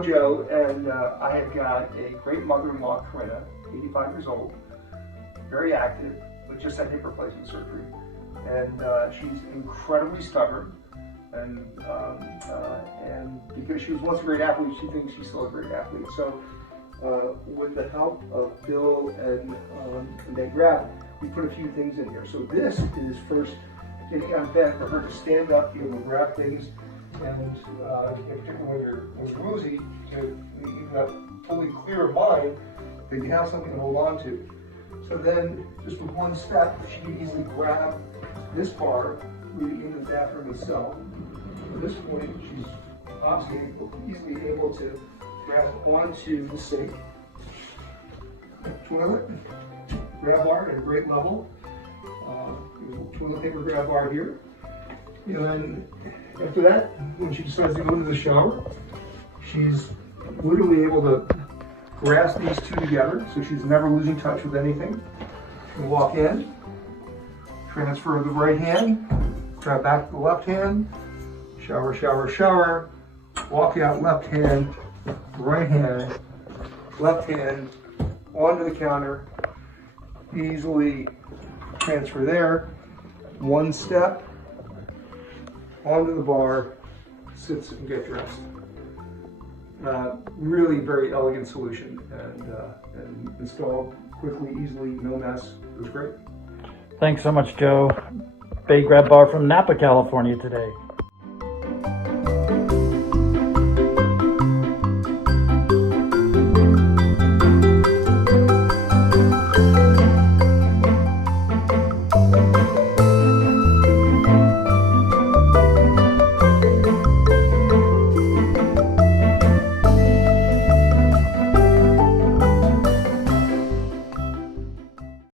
I'm Joe, and I have got a great mother-in-law, Corinna, 85 years old, very active, but just had hip replacement surgery. And she's incredibly stubborn, and because she was once a great athlete, she thinks she's still a great athlete. So with the help of Bill and Meg Graff, we put a few things in here. So this is first getting out of bed for her to stand up, be able to grab things, and particularly when you're woozy, you have fully clear mind that you have something to hold on to. So then, just with one step, she can easily grab this bar leading into the bathroom itself. At this point, she's obviously easily able to grab onto the sink, toilet, grab bar at a great level. Toilet paper grab bar here. And then after that, when she decides to go into the shower, she's literally able to grasp these two together, so she's never losing touch with anything. She'll walk in, transfer the right hand, grab back to the left hand, shower, shower, shower, walk out left hand, right hand, left hand, onto the counter, easily transfer there, one step, onto the bar, sits and get dressed. Really very elegant solution, and installed quickly, easily, no mess. It was great. Thanks so much, Joe. Bay Grab Bar from Napa, California today.